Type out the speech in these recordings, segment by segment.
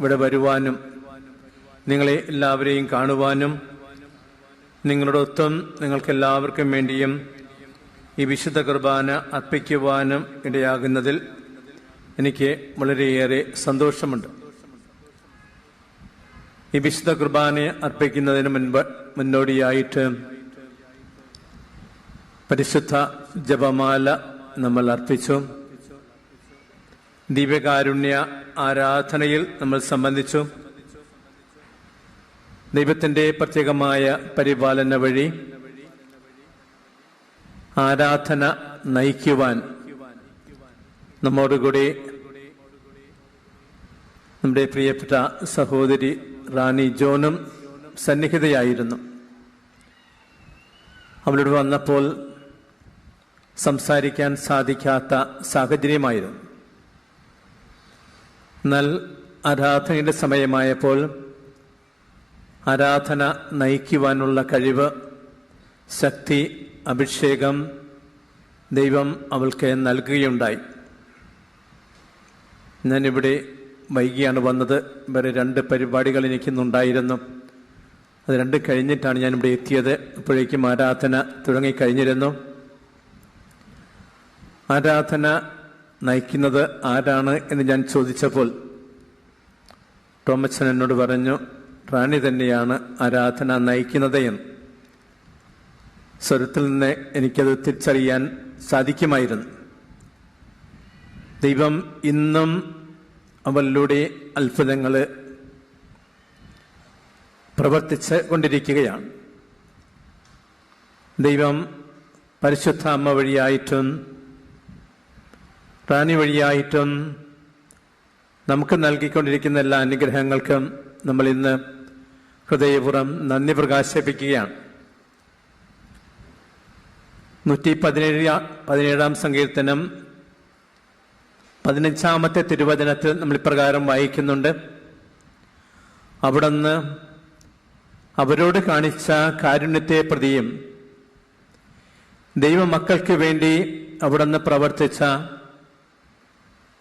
ഇവിടെ വരുവാനും നിങ്ങളെ എല്ലാവരെയും കാണുവാനും നിങ്ങളോടൊത്തും നിങ്ങൾക്കെല്ലാവർക്കും വേണ്ടിയും ഈ വിശുദ്ധ കുർബാന അർപ്പിക്കുവാനും ഇടയാകുന്നതിൽ എനിക്ക് വളരെയേറെ സന്തോഷമുണ്ട്. ഈ വിശുദ്ധ കുർബാനയെ അർപ്പിക്കുന്നതിന് മുന്നോടിയായിട്ട് പരിശുദ്ധ ജപമാല നമ്മൾ അർപ്പിച്ചു. ദിവ്യകാരുണ്യ ആരാധനയിൽ നമ്മൾ സംബന്ധിച്ചു. ദൈവത്തിൻ്റെ പ്രത്യേകമായ പരിപാലന വഴി ആരാധന നയിക്കുവാൻ നമ്മോടുകൂടി നമ്മുടെ പ്രിയപ്പെട്ട സഹോദരി റാണി ജോണും സന്നിഹിതയായിരുന്നു. അവളോട് വന്നപ്പോൾ സംസാരിക്കാൻ സാധിക്കാത്ത സാഹചര്യമായിരുന്നു. എന്നാൽ ആരാധനയുടെ സമയമായപ്പോൾ ആരാധന നയിക്കുവാനുള്ള കഴിവ്, ശക്തി, അഭിഷേകം ദൈവം അവൾക്ക് നൽകുകയുണ്ടായി. ഞാനിവിടെ വൈകിയാണ് വന്നത്. വേറെ 2 പരിപാടികൾ എനിക്കിന്നുണ്ടായിരുന്നു. അത് 2 കഴിഞ്ഞിട്ടാണ് ഞാനിവിടെ എത്തിയത്. അപ്പോഴേക്കും ആരാധന തുടങ്ങിക്കഴിഞ്ഞിരുന്നു. ആരാധന നയിക്കുന്നത് ആരാണ് എന്ന് ഞാൻ ചോദിച്ചപ്പോൾ ടോമച്ചൻ എന്നോട് പറഞ്ഞു, റാണി തന്നെയാണ് ആരാധന നയിക്കുന്നത് എന്ന്. സ്വരത്തിൽ നിന്ന് എനിക്കത് തിരിച്ചറിയാൻ സാധിക്കുമായിരുന്നു. ദൈവം ഇന്നും അവളിലൂടെ അത്ഭുതങ്ങൾ പ്രവർത്തിച്ച് കൊണ്ടിരിക്കുകയാണ്. ദൈവം പരിശുദ്ധ അമ്മ വഴിയായിട്ടും റാണി വഴിയായിട്ടും നമുക്ക് നൽകിക്കൊണ്ടിരിക്കുന്ന എല്ലാ അനുഗ്രഹങ്ങൾക്കും നമ്മൾ ഇന്ന് ഹൃദയപൂർവ്വം നന്ദി പ്രകാശിപ്പിക്കുകയാണ്. 117 സങ്കീർത്തനം 15 തിരുവചനത്തിൽ നമ്മൾ ഇപ്രകാരം വായിക്കുന്നുണ്ട്. അവിടുന്ന് അവരോട് കാണിച്ച കാരുണ്യത്തെ പ്രതിയും ദൈവമക്കൾക്ക് വേണ്ടി അവിടുന്ന് പ്രവർത്തിച്ച,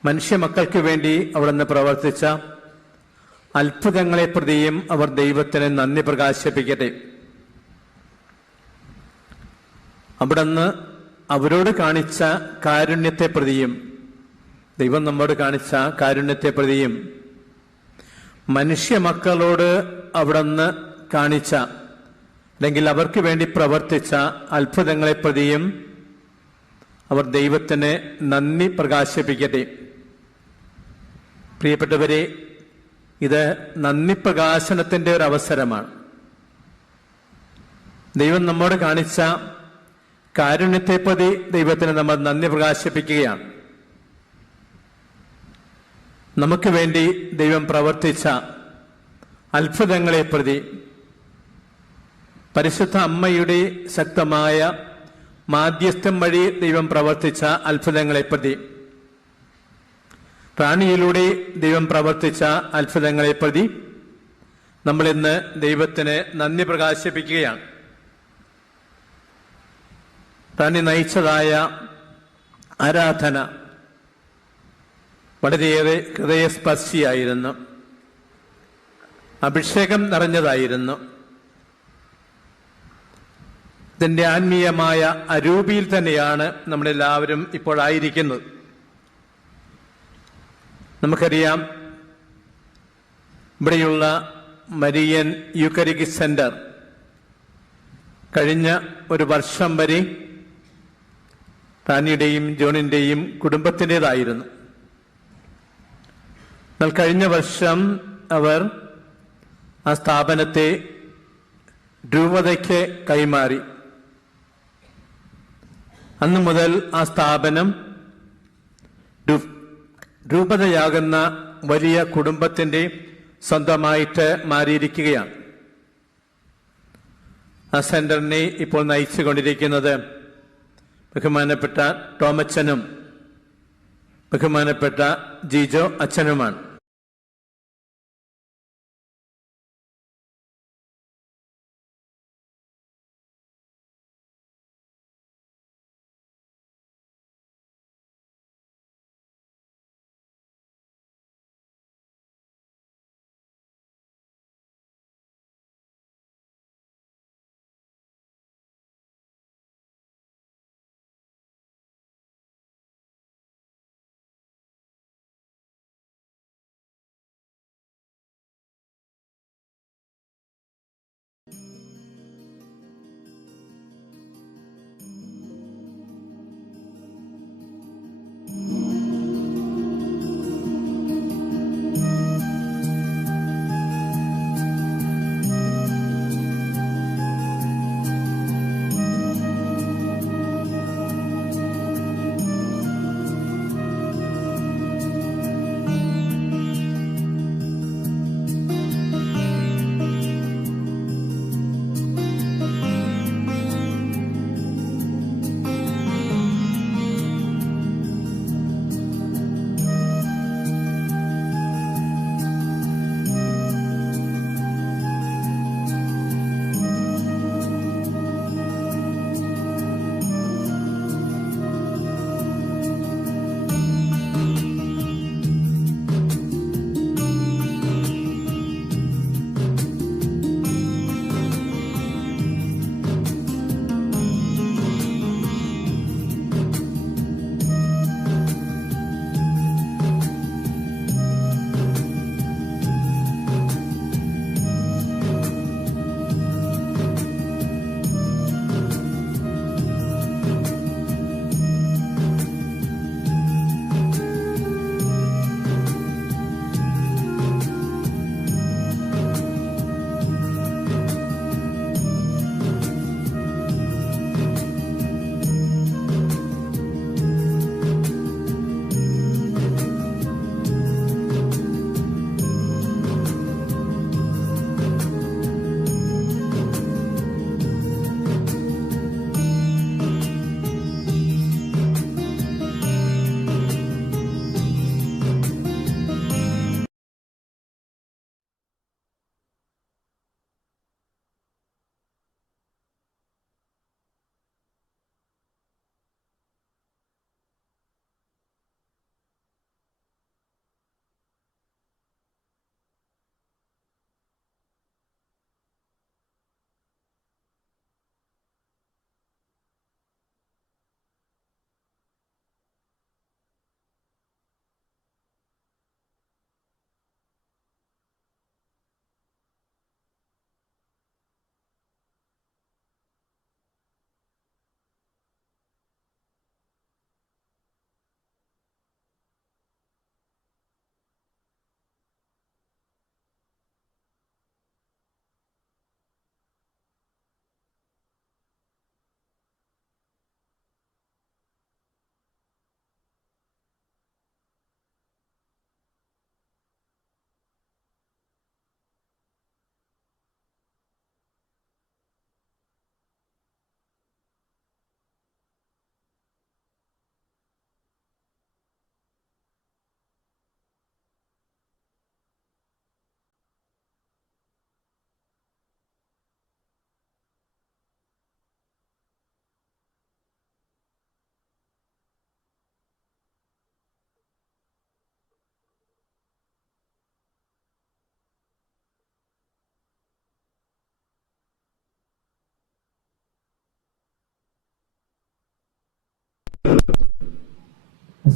മനുഷ്യമക്കൾക്ക് വേണ്ടി അവിടുന്ന് പ്രവർത്തിച്ച അത്ഭുതങ്ങളെ പ്രതിയും അവർ ദൈവത്തിന് നന്ദി പ്രകാശിപ്പിക്കട്ടെ. അവിടുന്ന് അവരോട് കാണിച്ച കാരുണ്യത്തെ പ്രതിയും, ദൈവം നമ്മോട് കാണിച്ച കാരുണ്യത്തെ പ്രതിയും മനുഷ്യമക്കളോട് അവിടുന്ന് കാണിച്ച അല്ലെങ്കിൽ അവർക്ക് വേണ്ടി പ്രവർത്തിച്ച അത്ഭുതങ്ങളെ പ്രതിയും അവർ ദൈവത്തിന് നന്ദി പ്രകാശിപ്പിക്കട്ടെ. പ്രിയപ്പെട്ടവരെ, ഇത് നന്ദി പ്രകാശനത്തിൻ്റെ ഒരു അവസരമാണ്. ദൈവം നമ്മോട് കാണിച്ച കാരുണ്യത്തെ പ്രതി ദൈവത്തിന് നമ്മൾ നന്ദി പ്രകാശിപ്പിക്കുകയാണ്. നമുക്ക് വേണ്ടി ദൈവം പ്രവർത്തിച്ച അത്ഭുതങ്ങളെ പ്രതി, പരിശുദ്ധ അമ്മയുടെ ശക്തമായ മാധ്യസ്ഥം വഴി ദൈവം പ്രവർത്തിച്ച അത്ഭുതങ്ങളെ പ്രതി, റാണിയിലൂടെ ദൈവം പ്രവർത്തിച്ച അത്ഭുതങ്ങളെ പ്രതി നമ്മൾ ഇന്ന് ദൈവത്തിന് നന്ദി പ്രകാശിപ്പിക്കുകയാണ്. റാണി നയിച്ചതായ ആരാധന വളരെയേറെ ഹൃദയസ്പർശിയായിരുന്നു, അഭിഷേകം നിറഞ്ഞതായിരുന്നു. ഇതിൻ്റെ ആത്മീയമായ അരൂപിയിൽ തന്നെയാണ് നമ്മളെല്ലാവരും ഇപ്പോഴായിരിക്കുന്നത്. നമുക്കറിയാം, ഇവിടെയുള്ള മരിയൻ യൂക്കറിസ്റ്റിക് സെന്റർ കഴിഞ്ഞ ഒരു വർഷം വരെ റാണിയുടെയും ജോണിൻ്റെയും കുടുംബത്തിൻ്റെതായിരുന്നു. എന്നാൽ കഴിഞ്ഞ വർഷം അവർ ആ സ്ഥാപനത്തെ രൂപതയ്ക്ക് കൈമാറി. അന്നു മുതൽ ആ സ്ഥാപനം രൂപതയാകുന്ന വലിയ കുടുംബത്തിൻ്റെ സ്വന്തമായിട്ട് മാറിയിരിക്കുകയാണ്. ആ സെന്ററിനെ ഇപ്പോൾ നയിച്ചുകൊണ്ടിരിക്കുന്നത് ബഹുമാനപ്പെട്ട ടോമച്ചനും ബഹുമാനപ്പെട്ട ജിജോ അച്ഛനുമാണ്.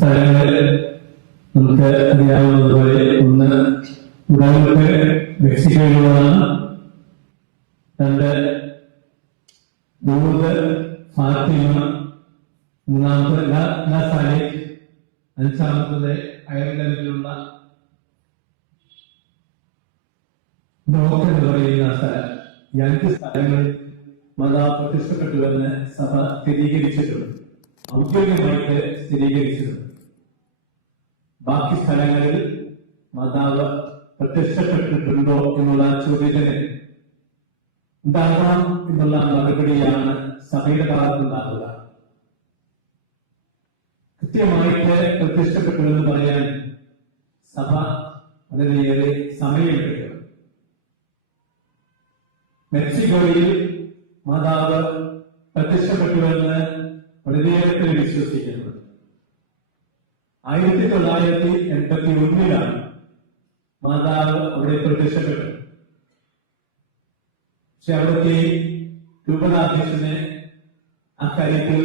സ്ഥലങ്ങളിൽ നമുക്ക് അറിയാവുന്നതുപോലെ ഒന്ന് ഉടനൊക്കെ മെക്സിക്കോയിലുള്ളതാണ്, രണ്ട് ലൂർദ് ഫാത്തിമ, മൂന്നാമത്തെ ലാസാലിക്, അഞ്ചാമത്തത് അയർലൻഡിലുള്ള ഡോക്ടർ എന്ന് പറയുന്ന സ്ഥലം. ഈ 5 സ്ഥലങ്ങളിൽ മാതാവ് പ്രതിഷ്ഠപ്പെട്ടുവെന്ന് സഭ സ്ഥിരീകരിച്ചിട്ടുണ്ട്, ഔദ്യോഗികമായിട്ട് സ്ഥിരീകരിച്ചിട്ടുണ്ട്. ബാക്കി സ്ഥലങ്ങളിൽ മാതാവ് പ്രത്യക്ഷപ്പെട്ടിട്ടുണ്ടോ എന്നുള്ള ചോദ്യത്തിന് ഉണ്ടാകാം എന്നുള്ള മറുപടിയാണ് സഭയുടെ ഭാഗത്തുണ്ടാകുക. കൃത്യമായിട്ട് പ്രത്യക്ഷപ്പെട്ടുവെന്ന് പറയാൻ സഭ വളരെയേറെ സമയമെടുക്കും. മെക്സിക്കോയിൽ മാതാവ് പ്രത്യക്ഷപ്പെട്ടുവെന്ന് വളരെയേറെ പേര് വിശ്വസിക്കുന്നു. 1981 മാതാവ് അവിടെ പ്രത്യക്ഷപ്പെട്ടു. പക്ഷെ അവിടുത്തെ രൂപതാധ്യക്ഷന് അക്കാര്യത്തിൽ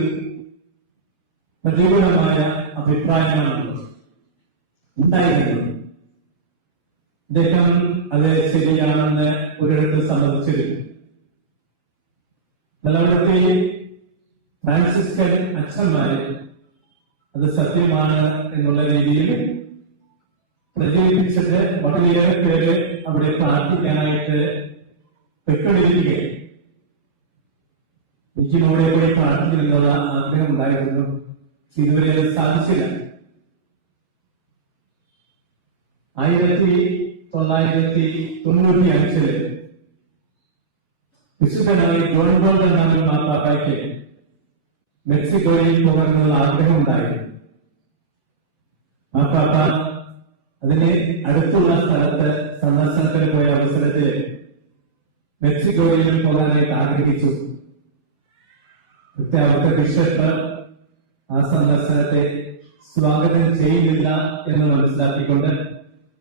പ്രതികൂലമായ അഭിപ്രായമാണ് ഉണ്ടായിരുന്നത്. അദ്ദേഹം അത് ശരിയാണെന്ന് ഒരിടത്ത് സമ്മതിച്ചിരുന്നു. അവിടുത്തെ ഫ്രാൻസിസ്കൻ അച്ഛന്മാര് അത് സത്യമാണ് എന്നുള്ള രീതിയിൽ പ്രചരിപ്പിച്ചിട്ട് വളരെയേറെ പേര് അവിടെ പ്രാർത്ഥിക്കാനായിട്ട് പെട്ടുകൊണ്ടിരിക്കുകയാണ്. എനിക്കും അവിടെ പോയി പ്രാർത്ഥിക്കുന്നുള്ള ആഗ്രഹം ഉണ്ടായിരുന്നു, പക്ഷെ ഇതുവരെ അത് സാധിച്ചില്ല. 1995 വിശുദ്ധനായി ജോൺ പോൾ രണ്ടാമൻ മാർപ്പാപ്പയ്ക്ക് മെക്സിക്കോയിൽ പോകണമെന്നുള്ള ആഗ്രഹമുണ്ടായിരുന്നു. മാർപ്പാപ്പ അതിന് അടുത്തുള്ള സ്ഥലത്ത് സന്ദർശനത്തിന് പോയ അവസരത്തിൽ മെക്സിക്കോയിൽ പോകാനായിട്ട് ആഗ്രഹിച്ചു. അവിടുത്തെ ബിഷപ്പ് ആ സന്ദർശനത്തെ സ്വാഗതം ചെയ്യുന്നില്ല എന്ന് മനസ്സിലാക്കിക്കൊണ്ട്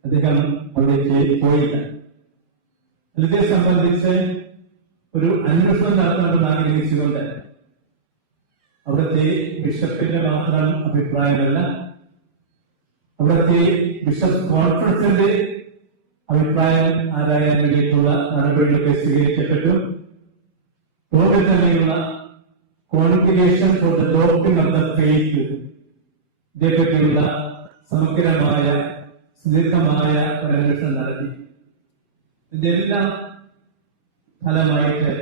അദ്ദേഹം അവിടേക്ക് പോയില്ല. ഇതേ സംബന്ധിച്ച് ഒരു അന്വേഷണം നടത്തണമെന്ന് ആഗ്രഹിച്ചുകൊണ്ട് അവിടുത്തെ ബിഷപ്പിന്റെ മാത്രം അഭിപ്രായമല്ല, അവിടുത്തെ ബിഷപ്പ് കോൺഫറൻസിന്റെ അഭിപ്രായം ആരായാൻ വേണ്ടിയിട്ടുള്ള നടപടികളൊക്കെ സ്വീകരിക്കപ്പെട്ടു. റോമിൽ തന്നെയുള്ള congregation for the doctrine of the faith ഇതേപ്പറ്റിയുള്ള സമഗ്രമായ സുദീർഘമായ ഒരു അന്വേഷണം നടത്തി. ഇതെല്ലാം ഫലമായിട്ട്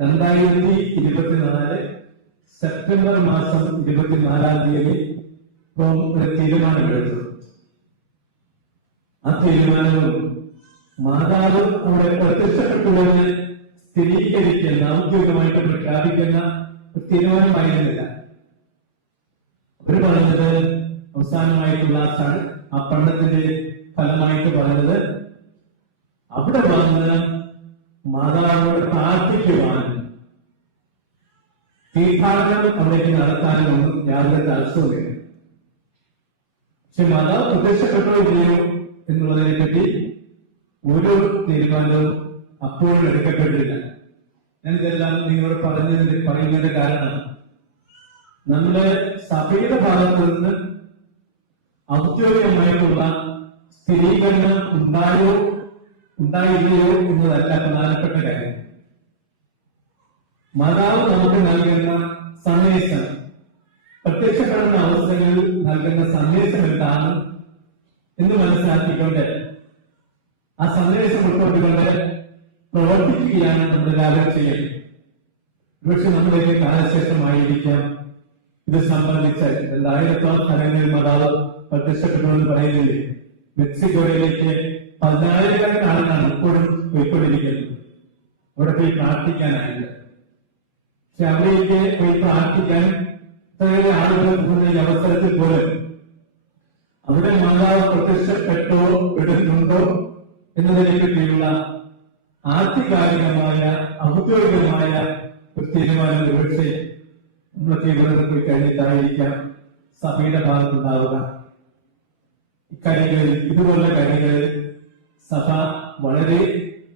2024 സെപ്റ്റംബർ മാസം 24 ഒരു തീരുമാനമെടുത്തു. ആ തീരുമാനവും മാതാവ് അവിടെ പ്രത്യക്ഷപ്പെട്ടുവെന്ന് സ്ഥിരീകരിക്കുന്ന ഔദ്യോഗികമായിട്ട് പ്രഖ്യാപിക്കുന്ന ഒരു തീരുമാനമായിരുന്നില്ല. അവർ പറഞ്ഞത് അവസാനമായിട്ടുള്ള ആ പഠനത്തിന്റെ ഫലമായിട്ട് പറഞ്ഞത് അവിടെ വന്ന് മാതാവിനോട് പ്രാർത്ഥിക്കുവാൻ തീർത്ഥാടനം അവിടേക്ക് നടത്താനൊന്നും യാതൊരു തടസ്സവുമില്ല. പക്ഷെ മാതാവ് പ്രത്യക്ഷപ്പെട്ടോ ഇല്ലയോ എന്നുള്ളതിനെ പറ്റി ഒരു തീരുമാനവും അപ്പോഴും എടുക്കപ്പെട്ടില്ല. ഞാനിതെല്ലാം നിങ്ങളോട് പറയുന്നതിന്റെ കാരണം നമ്മുടെ സഭയുടെ ഭാഗത്ത് നിന്ന് ഔദ്യോഗികമായിട്ടുള്ള സ്ഥിരീകരണം ഉണ്ടായില്ലയോ എന്നതല്ല പ്രധാനപ്പെട്ട കാര്യം. മാതാവ് നമുക്ക് നൽകുന്ന സന്ദേശം, പ്രത്യക്ഷപ്പെടുന്ന അവസരങ്ങളിൽ നൽകുന്ന സന്ദേശം എന്താണ് എന്ന് മനസ്സിലാക്കിക്കൊണ്ട് ആ സന്ദേശം ഉൾക്കൊണ്ടുകൊണ്ട് പ്രവർത്തിക്കുകയാണ് നമ്മുടെ എല്ലാവരും ചെയ്യുന്നത്. പക്ഷെ നമ്മുടെയൊക്കെ കാലശേഷമായിരിക്കാം ഇത് സംബന്ധിച്ച് 1000-ഓളം സ്ഥലങ്ങളിൽ മാതാവ് പ്രത്യക്ഷപ്പെട്ടുവെന്ന് പറയുന്നില്ലേ. മെക്സിക്കോയിലേക്ക് 10,000 ആളുകളാണ് ഇപ്പോഴും പോയിക്കൊണ്ടിരിക്കുന്നത് അവിടെ പോയി പ്രാർത്ഥിക്കാനായിട്ട്. പക്ഷെ അവിടേക്ക് പോയി പ്രാർത്ഥിക്കാൻ ഇത്രയേറെ ആളുകൾ പോകുന്ന ഈ അവസരത്തിൽ പോലും അവിടെ മാതാവ് പ്രത്യക്ഷപ്പെട്ടോ പെടുന്നുണ്ടോ എന്നതിനെ പറ്റിയുള്ള ആധികാരികമായ ഔദ്യോഗികമായ ഒരു തീരുമാനം ഒരുപക്ഷെ നമ്മളൊക്കെ ഇവിടെ പോയി കഴിഞ്ഞിട്ടായിരിക്കാം സഭയുടെ ഭാഗത്തുണ്ടാവുക. ഇക്കാര്യങ്ങളിൽ ഇതുപോലുള്ള കാര്യങ്ങളിൽ സഭ വളരെ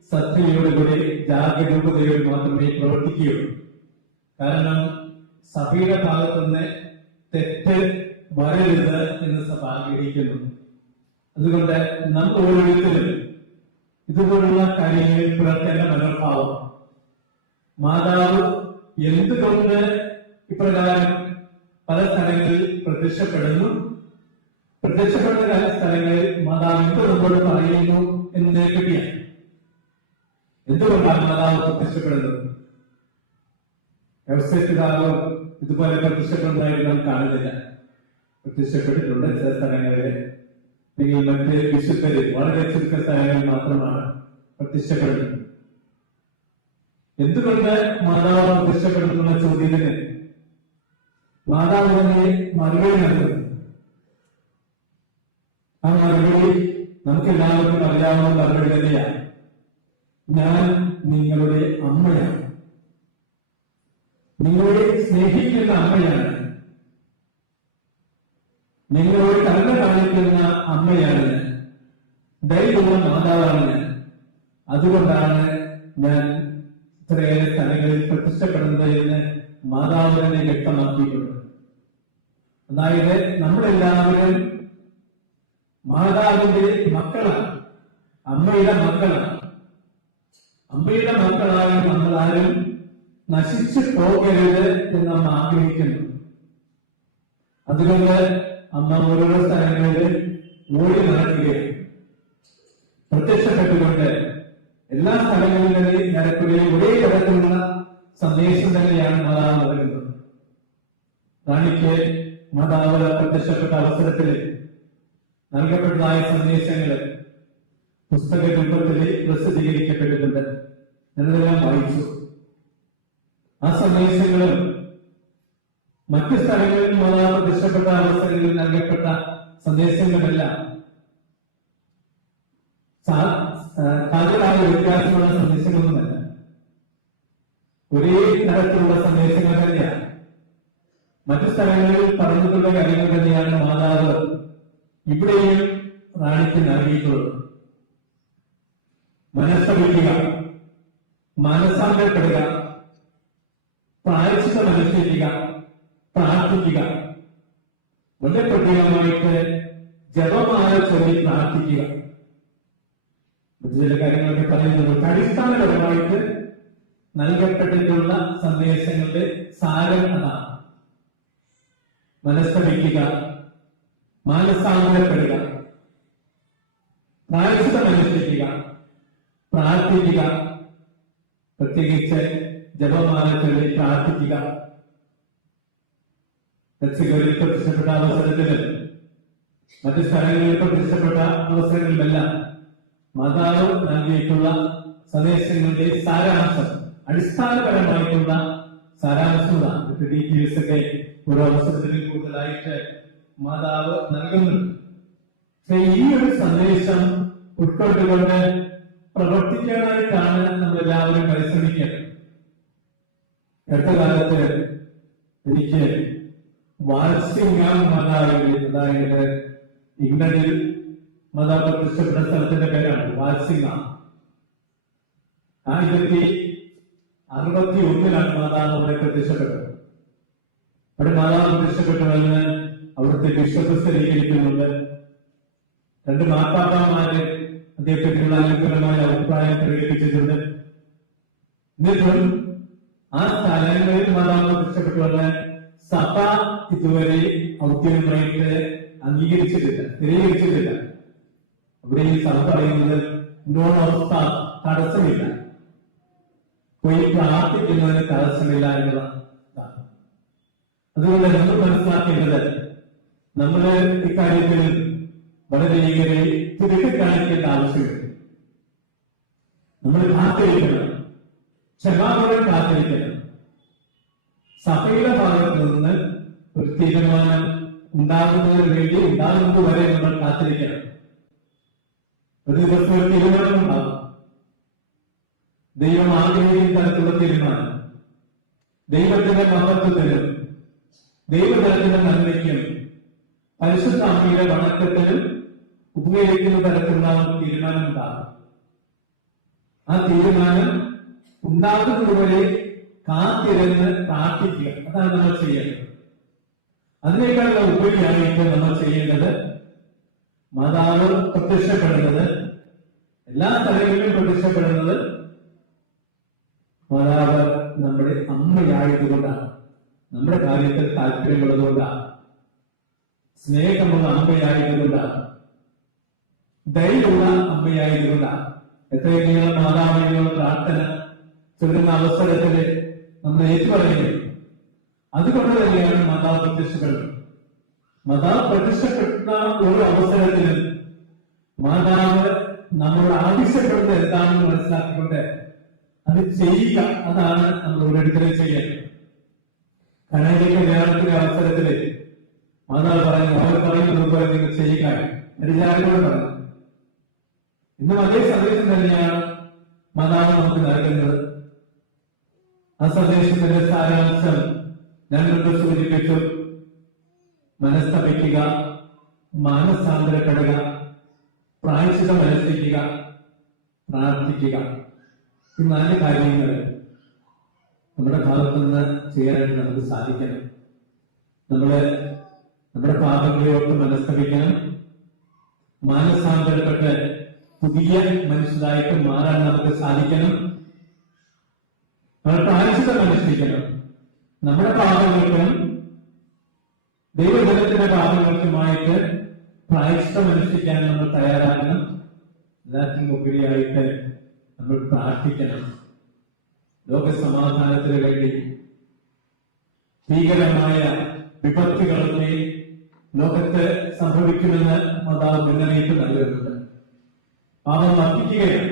ശ്രദ്ധയോടുകൂടി ജാഗരൂകതയോട് മാത്രമേ പ്രവർത്തിക്കുകയുള്ളൂ. കാരണം സഭയുടെ ഭാഗത്തുനിന്ന് തെറ്റ് വരരുത് എന്ന് സഭ ആഗ്രഹിക്കുന്നു. അതുകൊണ്ട് നമ്മൾ ഓരോരുത്തരും ഇതുപോലുള്ള കാര്യങ്ങളിൽ പുലർത്തേണ്ട മനോഭാവം, മാതാവ് എന്തുകൊണ്ട് ഇപ്രകാരം പല സ്ഥലങ്ങളിൽ പ്രത്യക്ഷപ്പെടുന്ന സ്ഥലങ്ങളിൽ മാതാവ് എന്ത് നമ്മളോട് പറയുന്നു എന്നതിനെ പറ്റിയാണ്. എന്തുകൊണ്ടാണ് മാതാവ് പ്രത്യക്ഷപ്പെടുന്നത്? വ്യവസായത്തിലാകോ ഇതുപോലെ പ്രത്യക്ഷപ്പെടുന്നതായിട്ട് നാം കാണുന്നില്ല. പ്രത്യക്ഷപ്പെട്ടിട്ടുണ്ട് ചില സ്ഥലങ്ങളില്, അല്ലെങ്കിൽ മറ്റ് വിശുദ്ധര് വളരെ ചുരുക്ക സ്ഥലങ്ങളിൽ മാത്രമാണ് പ്രത്യക്ഷപ്പെടുന്നത്. എന്തുകൊണ്ട് മാതാവ് പ്രത്യക്ഷപ്പെടുന്ന ചോദ്യത്തിന് മാതാവ് തന്നെ മറുപടി നൽകുന്നു. ആ മറുപടി നമുക്ക് എല്ലാവർക്കും അറിയാവുന്ന മറുപടി തന്നെയാണ്. ഞാൻ നിങ്ങളുടെ അമ്മയാണ്, നിങ്ങളെ സ്നേഹിക്കുന്ന അമ്മയാണ്, നിങ്ങളോട് കരുണ കാണിക്കുന്ന അമ്മയാണ്, ദൈവമുള്ള മാതാവാണ്. അതുകൊണ്ടാണ് ഞാൻ ഇത്രയേറെ സ്ഥലങ്ങളിൽ പ്രത്യക്ഷപ്പെടുന്നത് എന്ന് മാതാവ് തന്നെ വ്യക്തമാക്കിയിട്ടുണ്ട്. അതായത് നമ്മളെല്ലാവരും മാതാവിന്റെ മക്കളാണ്, അമ്മയുടെ മക്കളാണ്. അമ്മയുടെ മക്കളായ നമ്മളാരും നശിച്ചു പോകരുത് എന്ന് നാം ആഗ്രഹിക്കുന്നു. അതുകൊണ്ട് അമ്മ ഓരോ സ്ഥലങ്ങളിൽ ഓടി നടക്കുകയും പ്രത്യക്ഷപ്പെട്ടുകൊണ്ട് എല്ലാ സ്ഥലങ്ങളിലും നടക്കുകയും ഒരേ തരത്തിലുള്ള സന്ദേശം തന്നെയാണ് മാതാവ് നൽകുന്നത്. റാണിക്ക് മാതാവ് പ്രത്യക്ഷപ്പെട്ട അവസരത്തിൽ നൽകപ്പെട്ടതായ സന്ദേശങ്ങള് പുസ്തക രൂപത്തിൽ പ്രസിദ്ധീകരിക്കപ്പെട്ടിട്ടുണ്ട്. ഞാനെല്ലാം വായിച്ചു. ആ സന്ദേശങ്ങളും മറ്റു സ്ഥലങ്ങളിൽ മാതാവ് പ്രത്യക്ഷപ്പെട്ട അവസരങ്ങളിൽ നൽകപ്പെട്ട സന്ദേശങ്ങളെല്ലാം സാധ്യമായ വ്യത്യാസമുള്ള സന്ദേശങ്ങളൊന്നുമല്ല, ഒരേ തരത്തിലുള്ള സന്ദേശങ്ങൾ തന്നെയാണ്. മറ്റു സ്ഥലങ്ങളിൽ പറഞ്ഞിട്ടുള്ള കാര്യങ്ങൾ തന്നെയാണ് മാതാവ് ഇവിടെയും റാണിക്ക് നൽകിയിട്ടുള്ളത്. മനസ്സറിയുക, മനസ്സാന്തരപ്പെടുക, പ്രായശ്ചിത്തം അനുഷ്ഠിക്കുക, പ്രാർത്ഥിക്കുക. വളരെ പ്രത്യേകമായിട്ട് ജപമാല ചൊല്ലി പ്രാർത്ഥിക്കുക. മറ്റു ചില കാര്യങ്ങളൊക്കെ പറയുന്നത് അടിസ്ഥാനപരമായിട്ട് നൽകപ്പെട്ടിട്ടുള്ള സന്ദേശങ്ങളുടെ സാരം അതാണ്. മനസ്സറിയിക്കുക, മാനസാന്തരപ്പെടുക, പ്രായശ്ചിത്തം അനുഷ്ഠിക്കുക, പ്രാർത്ഥിക്കുക, പ്രത്യേകിച്ച് ജപമാല ചൊല്ലി പ്രാർത്ഥിക്കുക. മെക്സിക്കോയിൽ പ്രത്യക്ഷപ്പെട്ട അവസരത്തില് മറ്റു സ്ഥലങ്ങളിൽ പ്രത്യക്ഷപ്പെട്ട അവസരങ്ങളിലെല്ലാം മാതാവ് നൽകിയിട്ടുള്ള സന്ദേശങ്ങളുടെ സാരാംശം, അടിസ്ഥാനപരമായിട്ടുള്ള സാരാംശമാണ്. ഡീറ്റെയിൽസ് ഒക്കെ ഓരോ അവസരത്തിലും കൂടുതലായിട്ട് മാതാവ് നൽകുന്നുണ്ട്. പക്ഷെ ഈ ഒരു സന്ദേശം ഉൾക്കൊണ്ടുകൊണ്ട് പ്രവർത്തിക്കാനായിട്ടാണ് നമ്മളെല്ലാവരും പരിശ്രമിക്കേണ്ടത്. അടുത്ത കാലത്ത് എനിക്ക് വാത്സിംഗം മാതാവിന്റെ, അതായത് ഇംഗ്ലണ്ടിൽ മാതാവ് പ്രത്യക്ഷപ്പെട്ട സ്ഥലത്തിന്റെ പേരാണ് വാത്സിംഗ. 1961 മാതാവ് അവിടെ പ്രത്യക്ഷപ്പെട്ടത്. അവിടെ മാതാവ് പ്രത്യക്ഷപ്പെട്ടുവെന്ന് അവിടുത്തെ ബിഷപ്പ് സ്ഥിരീകരിക്കുന്നുണ്ട്. 2 മാർപ്പാപ്പമാര് അദ്ദേഹത്തെക്കുറിച്ചുള്ള അനുകൂലമായ അഭിപ്രായം പ്രകടിപ്പിച്ചിട്ടുണ്ട്. എന്നിട്ടും ആ സ്ഥലങ്ങളിൽ മാതാവ് പ്രത്യക്ഷപ്പെട്ടുവെന്ന് സഭ ഇതുവരെ ഔദ്യോഗികമായിട്ട് അംഗീകരിച്ചിട്ടില്ല, സ്ഥിരീകരിച്ചിട്ടില്ല. അവിടെ ഈ സഭ പറയുന്നത് നോൺ അവസ്ഥ, തടസ്സമില്ല, പോയി പ്രാർത്ഥിക്കുന്നതിന് തടസ്സമില്ല എന്നുള്ളതാണ്. അതുകൊണ്ട് നമ്മൾ മനസ്സിലാക്കേണ്ടത്, നമ്മള് ഇക്കാര്യത്തിൽ വളരെയേറെ തിരുത്തി കാണിക്കേണ്ട ആവശ്യമുണ്ട്. നമ്മൾ കാത്തിരിക്കണം, ക്ഷമാപണം കാത്തിരിക്കണം. സഭയുടെ ഭാഗത്ത് നിന്ന് ഒരു തീരുമാനം ഉണ്ടാകുന്നതിന് വേണ്ടി ഉണ്ടാകുന്നത് വരെ നമ്മൾ കാത്തിരിക്കണം. ഒരു ദിവസം ഒരു തീരുമാനം ഉണ്ടാകും. ദൈവം ആഗ്രഹിക്കുന്ന തരത്തിലുള്ള തീരുമാനം, ദൈവത്തിന്റെ മഹത്വത്തിനും ദൈവതലത്തിന്റെ നന്മയ്ക്കും പരിശുദ്ധ അമ്മയുടെ വണക്കത്തിനും ഉപകരിക്കുന്ന തരത്തിലുള്ള തീരുമാനം ഉണ്ടാകും. ആ തീരുമാനം ഉണ്ടാകുന്നതുവരെ കാത്തിരുന്ന് പ്രാർത്ഥിക്കുക. അതാണ് നമ്മൾ ചെയ്യേണ്ടത്. അതിനേക്കാളുള്ള ഉപരിയായിട്ട് നമ്മൾ ചെയ്യേണ്ടത് മാതാവ് പ്രത്യക്ഷപ്പെടുന്നത്, എല്ലാ തലങ്ങളിലും പ്രത്യക്ഷപ്പെടുന്നത് മാതാവ് നമ്മുടെ അമ്മയായതുകൊണ്ടാണ്, നമ്മുടെ കാര്യത്തിൽ താല്പര്യമുള്ളതുകൊണ്ടാണ്, സ്നേഹമുള്ള അമ്മയായതുകൊണ്ടാണ്, ദയയുള്ള അമ്മയായതുകൊണ്ടാണ്. എത്രയെങ്കിലും മാതാവിനുള്ള പ്രാർത്ഥന ചൊല്ലുന്ന അവസരത്തിൽ നമ്മൾ ഏറ്റുപറയുന്നത് അതുകൊണ്ട് തന്നെയാണ് മാതാവ് പ്രത്യക്ഷപ്പെടുന്നത്. മാതാവ് പ്രത്യക്ഷപ്പെട്ട ഒരു അവസരത്തിലും മാതാവ് നമ്മളോട് ആവശ്യപ്പെടുന്നത് എന്താണെന്ന് മനസ്സിലാക്കിക്കൊണ്ട് അത് ചെയ്യുക, അതാണ് നമ്മൾ ഓരോരുത്തരും ചെയ്യേണ്ടത്. കനകയുടെ കല്യാണത്തിന്റെ അവസരത്തില് മാതാവ് പറയുന്നു, അവർ പറയുന്നത് പോലെ നിങ്ങൾ ചെയ്യുക, എല്ലാവരോട് പറഞ്ഞു. ഇന്നും അതേ സന്ദേശം തന്നെയാണ് മാതാവ് നമുക്ക് നൽകുന്നത്. ആ സന്ദേശത്തിന്റെ സാരാംശം ഞാൻ മുമ്പ് സൂചിപ്പിച്ചു. മനസ്തപിക്കുക, മാനസാന്തരപ്പെടുക, പ്രായശ്ചിത്തം അനുഷ്ഠിക്കുക, പ്രാർത്ഥിക്കുക. ഈ 4 കാര്യങ്ങൾ നമ്മുടെ ഭാഗത്തു നിന്ന് ചെയ്യാനായിട്ട് നമുക്ക് സാധിക്കണം. നമ്മുടെ പാപങ്ങളെയോട്ട് മനസ്തപിക്കണം, മാനസാന്തരപ്പെട്ട് പുതിയ മനുഷ്യരായിട്ട് മാറാൻ നമുക്ക് സാധിക്കണം. നമ്മൾ പ്രായശ്ചിത്തം അനുഷ്ഠിക്കണം. നമ്മുടെ പാപങ്ങൾക്കും ദൈവജനത്തിന്റെ പാപങ്ങൾക്കുമായിട്ട് പ്രായശ്ചിത്തം അനുഷ്ഠിക്കാൻ നമ്മൾ തയ്യാറാക്കണം. എല്ലാത്തിനും ഉപരിയായിട്ട് നമ്മൾ പ്രാർത്ഥിക്കണം. ലോകസമാധാനത്തിന് വേണ്ടി ഭീകരമായ വിപത്തുകളൊക്കെ ലോകത്ത് സംഭവിക്കുമെന്ന് മാതാവ് മുന്നറിയിപ്പ് നൽകുന്നുണ്ട്. പാപം വർദ്ധിക്കുകയാണ്.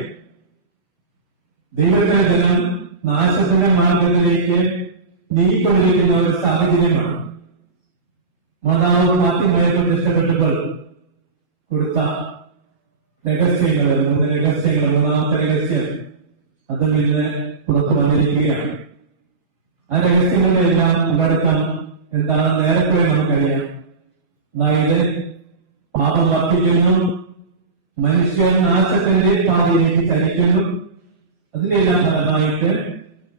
ദൈവത്തിന്റെ ജനം നാശത്തിന്റെ മാർഗത്തിലേക്ക് നീങ്ങിക്കൊണ്ടിരിക്കുന്ന ഒരു സാഹചര്യമാണ്. മാതാവ് ആദ്യമായി പ്രത്യക്ഷപ്പെട്ടപ്പോൾ കൊടുത്ത രഹസ്യങ്ങൾ, 3 രഹസ്യങ്ങൾ, 3ാമത്തെ രഹസ്യം അതിൽ നിന്ന് പുറത്തു വന്നിരിക്കുകയാണ്. ആ രഹസ്യങ്ങളുടെ എല്ലാം ഉള്ളടക്കം എന്താണെന്ന് നേരത്തെ നമുക്കറിയാം. അതായത് പാപം വർദ്ധിക്കുന്നു, മനുഷ്യൻ നാശത്തിന്റെ പാതയിലേക്ക് ചലിക്കുന്നു, അതിനെല്ലാം ഫലമായിട്ട്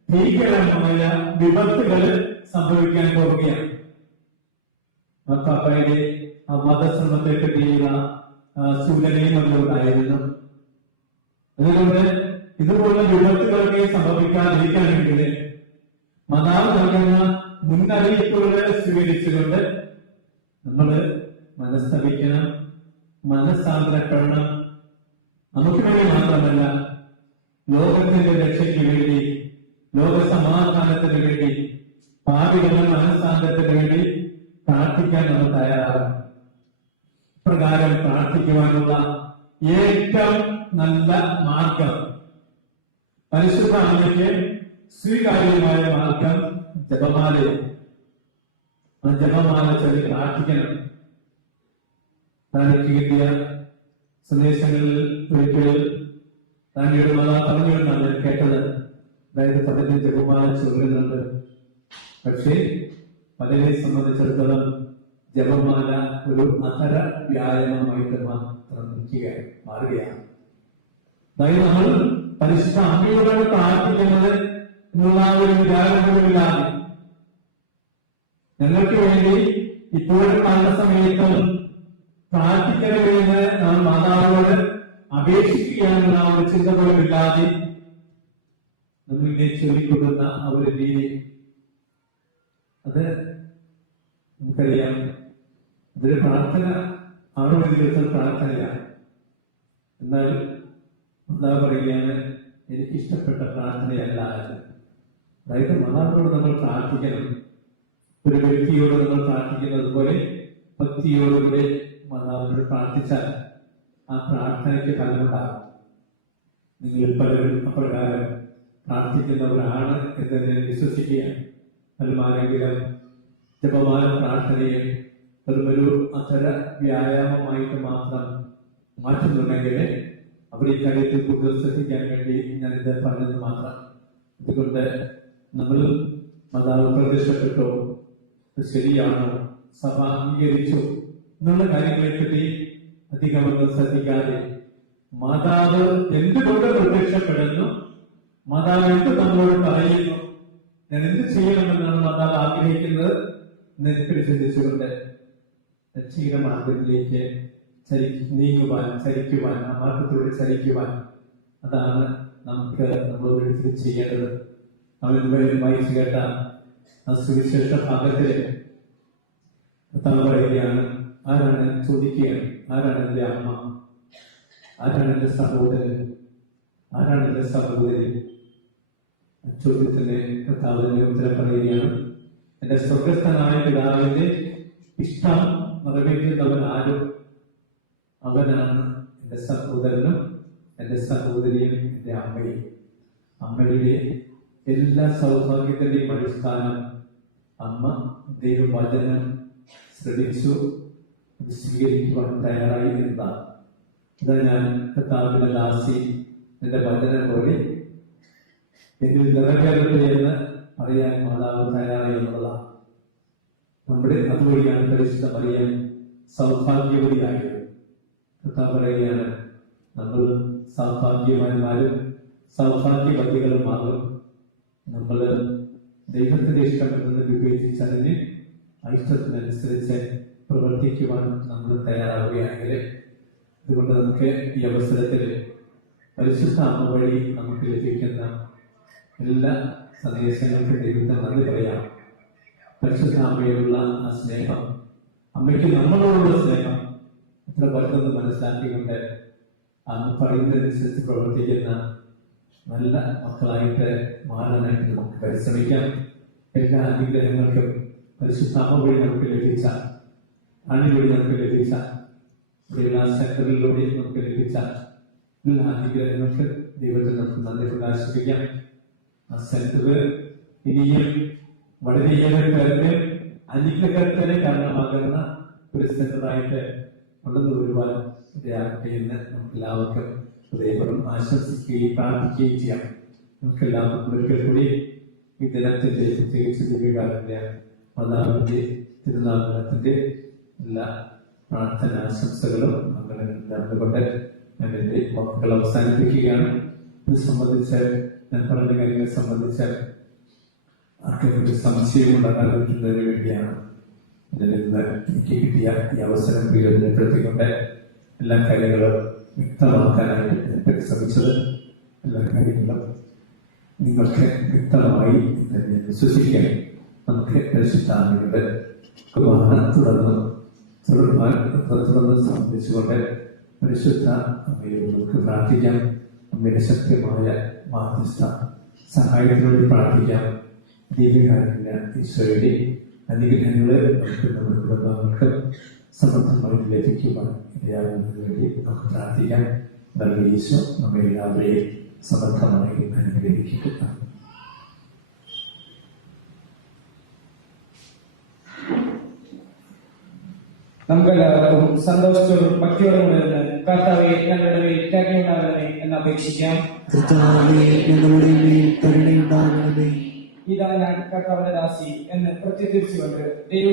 ഭീകരമായ വിപത്തുകൾ സംഭവിക്കാൻ പോവുകയാണ്. മാർപ്പാപ്പയുടെ ആ വധശ്രമത്തെ പറ്റിയുള്ള സൂചനയും അതിലുണ്ടായിരുന്നു. അതുകൊണ്ട് ഇതുപോലുള്ള വിപത്തുകളൊക്കെ സംഭവിക്കാതിരിക്കണമെങ്കിൽ മാതാവ് നൽകുന്ന മുന്നറിയിപ്പുകൾ സ്വീകരിച്ചുകൊണ്ട് നമ്മൾ മനസ്തപിക്കണം, മനസ്സാന്തരപ്പെടണം. നമുക്ക് വേണ്ടി മാത്രമല്ല, ലോകത്തിന്റെ രക്ഷയ്ക്ക് വേണ്ടി, ലോക സമാധാനത്തിന് വേണ്ടി, പാപികളുടെ മനസ്സാന്തരത്തിന് വേണ്ടി പ്രാർത്ഥിക്കാൻ നമ്മൾ തയ്യാറാകണം. പ്രകാരം പ്രാർത്ഥിക്കുവാനുള്ള ഏറ്റവും നല്ല മാർഗം, പരിശുദ്ധ അമ്മയ്ക്ക് സ്വീകാര്യമായ മാർഗം ജപമാലയാണ്. ആ ജപമാല ചൊല്ലി പ്രാർത്ഥിക്കണം. താനിക്ക് കിട്ടിയ സന്ദേശങ്ങളിൽ ഒരിക്കൽ താനിയുടെ മാതാ പറഞ്ഞുകൊണ്ടാണ് ഞാൻ കേട്ടത്. അതായത് 15 ജപമാല ചൊല്ലുന്നുണ്ട്. പക്ഷേ പലരെ സംബന്ധിച്ചിടത്തോളം ജപമാല ഒരു അധര വ്യായാമമായിട്ട് മാത്രം മാറുകയാണ്. അതായത് നമ്മൾ പരിശുദ്ധ അമ്മയോടാണ് പ്രാർത്ഥിക്കുന്നത് എന്നുള്ള ഒരു വിചാരങ്ങളില്ലാതെ ഞങ്ങൾക്ക് വേണ്ടി ഇപ്പോഴും നല്ല സമയത്തും പ്രാർത്ഥിക്കണമെന്ന് നാം മാതാവിനോട് അപേക്ഷിക്കുകയാണെന്ന ഒരു ചിന്ത പോലും ഇല്ലാതെ നമ്മളിങ്ങനെ ചൊല്ലിക്കൊടുക്കുന്ന ആ ഒരു രീതി, അത് നമുക്കറിയാം. അതൊരു പ്രാർത്ഥന ആണ്, ഒരു പ്രാർത്ഥനയാണ്. എന്നാൽ എന്താ പറയുകയാണ്, എനിക്കിഷ്ടപ്പെട്ട പ്രാർത്ഥനയല്ല അത്. അതായത് മാതാവിനോട് നമ്മൾ പ്രാർത്ഥിക്കണം. ഒരു വ്യക്തിയോട് നമ്മൾ പ്രാർത്ഥിക്കുന്നത് പോലെ ഭക്തിയോടുകൂടെ മാതാവിനോട് പ്രാർത്ഥിച്ചാൽ ആ പ്രാർത്ഥനയ്ക്ക് ഫലമുണ്ടാകും. നിങ്ങൾ പലരും അപ്രകാരം പ്രാർത്ഥിക്കുന്നവരാണ് എന്ന് ഞാൻ വിശ്വസിക്കുകയാണ്. ഫലമാരെങ്കിലും ജപമാല പ്രാർത്ഥനയെ ഒരു അത്തര വ്യായാമമായിട്ട് മാത്രം മാറ്റുന്നുണ്ടെങ്കിൽ അവർ ഈ കാര്യത്തിൽ കൂടുതൽ ശ്രദ്ധിക്കാൻ വേണ്ടി ഞാനിത് പറഞ്ഞത് മാത്രം. അതുകൊണ്ട് നമ്മൾ മാതാവ് പ്രത്യക്ഷപ്പെട്ടോ, ശരിയാണോ, സഭ അംഗീകരിച്ചു എന്നുള്ള കാര്യങ്ങളെപ്പറ്റി അധികമൊന്നും ശ്രദ്ധിക്കാതെ മാതാവ് എന്തുകൊണ്ട് പ്രത്യക്ഷപ്പെടുന്നു, മാതാവ് എന്ത് നമ്മളോട് പറയുന്നു, ഞാൻ എന്ത് ചെയ്യണമെന്നാണ് മാതാവ് ആഗ്രഹിക്കുന്നത്, നെറ്റിൽ ചിന്തിച്ചുകൊണ്ട് രക്ഷയുടെ മാർഗത്തിലേക്ക് ചരിക്കുവാൻ ആ മാർഗത്തിലൂടെ ചരിക്കുവാൻ, അതാണ് നമുക്ക് നമ്മളോട് ചെയ്യേണ്ടത്. അവൻ വായിച്ചു കേട്ട ആ സുവിശേഷ ഭാഗത്തില് കർത്താവ് പറയുകയാണ്, ആരാണ് ചോദിക്കുകയാണ്, ആരാണ് എന്റെ അമ്മ, ആരാണ് എന്റെ സഹോദരൻ, ആരാണ് എന്റെ സഹോദരി? ചോദ്യത്തിന് കർത്താവിന്റെ ഉത്തരം പറയുകയാണ്, എന്റെ സ്വർഗസ്ഥനായ പിതാവിന്റെ ഇഷ്ടം നിറവേറ്റുന്നവൻ ആരും അവനാണ് എന്റെ സഹോദരനും എന്റെ സഹോദരിയും എന്റെ അമ്മയും. അമ്മയുടെ എല്ലാ സൗഭാഗ്യത്തിന്റെയും അടിസ്ഥാനം അമ്മ ദൈവവചനം ശ്രദ്ധിച്ചു സ്വീകരിക്കുവാൻ തയ്യാറായി എന്നതാണ്. ഇതാ ഞാൻ കർത്താവിന്റെ ദാസി, എന്റെ വചനം പോലെ എന്നിൽ നിറവേറട്ടെ എന്ന് പറയാൻ മാതാവ് തയ്യാറായി എന്നുള്ളതാണ്. നമ്മുടെ അതുവഴിയാണ് പരിശുദ്ധ മറിയം സൗഭാഗ്യവതിയായത്. കർത്താവ് പറയുകയാണ്, നമ്മൾ സൗഭാഗ്യവാന്മാരും സൗഭാഗ്യവതികളുമാകും. നമ്മൾ ദൈവത്തിന്റെ ഇഷ്ടമെന്ന് വിവേചിച്ചതിന് ഇഷ്ടത്തിനനുസരിച്ച് പ്രവർത്തിക്കുവാൻ നമ്മൾ തയ്യാറാവുകയാണെങ്കിൽ, അതുകൊണ്ട് നമുക്ക് ഈ അവസരത്തിൽ പരിശുദ്ധ അമ്മ വഴി നമുക്ക് ലഭിക്കുന്ന എല്ലാ സന്ദേശങ്ങൾക്കും ദൈവത്തെ നന്ദി പറയാം. പരിശുദ്ധ അമ്മയോടുള്ള ആ സ്നേഹം, അമ്മയ്ക്ക് നമ്മളോടുള്ള സ്നേഹം എത്ര പെട്ടെന്ന് മനസ്സിലാക്കിക്കൊണ്ട് അമ്മ പറയുന്നതനുസരിച്ച് പ്രവർത്തിക്കുന്ന നല്ല മക്കളായിട്ട് മാറാനായിട്ട് നമുക്ക് പരിശ്രമിക്കാം. എല്ലാ അനുഗ്രഹങ്ങൾക്കും പരിശുദ്ധ അമ്മ വഴി നമുക്ക് ലഭിച്ച, വഴി നമുക്ക് ലഭിച്ച, എല്ലാ സെക്ടറിലൂടെ നമുക്ക് ലഭിച്ച എല്ലാ അനുഗ്രഹങ്ങൾക്ക് ദൈവത്തിൽ നമുക്ക് നന്ദി പ്രകാശിപ്പിക്കാം. ആ സെന്റർ ഇനിയും വളരെയേറെ പേർക്ക് അനുഗ്രഹത്തിന് കാരണമാകുന്ന ഒരു സെന്ററായിട്ട് ഉണ്ടെന്ന് വരുവാൻ ഇടയാകട്ടെ എന്ന് നമുക്ക് എല്ലാവർക്കും ഹൃദയപൂർവ്വം ആശംസിക്കുകയും പ്രാർത്ഥിക്കുകയും ചെയ്യാം. നമുക്ക് എല്ലാവർക്കും ഒരിക്കൽ കൂടി ഈ ദിനത്തിന്റെ പ്രത്യേകിച്ച് ദിവ്യകാലത്തിന്റെ മാതാവിന്റെ തിരുനാമത്തിന്റെ എല്ലാ പ്രാർത്ഥനാശംസകളും അങ്ങനെ നടന്നുകൊണ്ട് ഞാൻ എന്റെ വാക്കുകൾ അവസാനിപ്പിക്കുകയാണ്. ഇത് സംബന്ധിച്ച് ഞാൻ പറഞ്ഞ കാര്യങ്ങളെ സംബന്ധിച്ച് ആർക്കൊരു സംശയം ഉണ്ടാകാതിരിക്കുന്നതിന് വേണ്ടിയാണ് ഇതിൽ നിന്ന് എനിക്ക് കിട്ടിയ ഈ അവസരം പ്രയോജനപ്പെടുത്തിക്കൊണ്ട് എല്ലാ കാര്യങ്ങളും വ്യക്തമാക്കാനായിട്ട് ശ്രമിച്ചത്. എല്ലാ കാര്യങ്ങളും നിങ്ങൾക്ക് വ്യക്തമായി തന്നെ വിശ്വസിക്കാൻ നമുക്ക് പരിശുദ്ധാത്മാവിന്റെ കുർബാന തുടർന്ന് സംബന്ധിച്ചുകൊണ്ട് പരിശുദ്ധ അമ്മയോട് നമുക്ക് പ്രാർത്ഥിക്കാം. അമ്മയുടെ ശക്തമായ മാധ്യസ്ഥ സഹായത്തിനോട് പ്രാർത്ഥിക്കാം. ദൈവകാരുണ്യ ഈശോയുടെ അനുഗ്രഹങ്ങള് നമുക്ക് നമ്മുടെ കുടുംബങ്ങൾക്ക് സമൃദ്ധമായി ലഭിക്കുവാൻ ഇടയാകുന്നതിന് വേണ്ടി നമുക്ക് പ്രാർത്ഥിക്കാം. നല്ല ഈശോ നമ്മെ എല്ലാവരെയും സമൃദ്ധമായി അനുഗ്രഹിക്കുക. നമുക്കെല്ലാവർക്കും സന്തോഷത്തോടും ഭക്തിയോടും കൂടെ കർത്താവെ ഞങ്ങളുടെ മേൽ കരുണയുണ്ടാകണമേ എന്ന് അപേക്ഷിക്കാം. ഇതാ ഞാൻ കർത്താവിന്റെ ദാസി എന്ന് പ്രത്യുദ്ധരിച്ചുകൊണ്ട് ദൈവ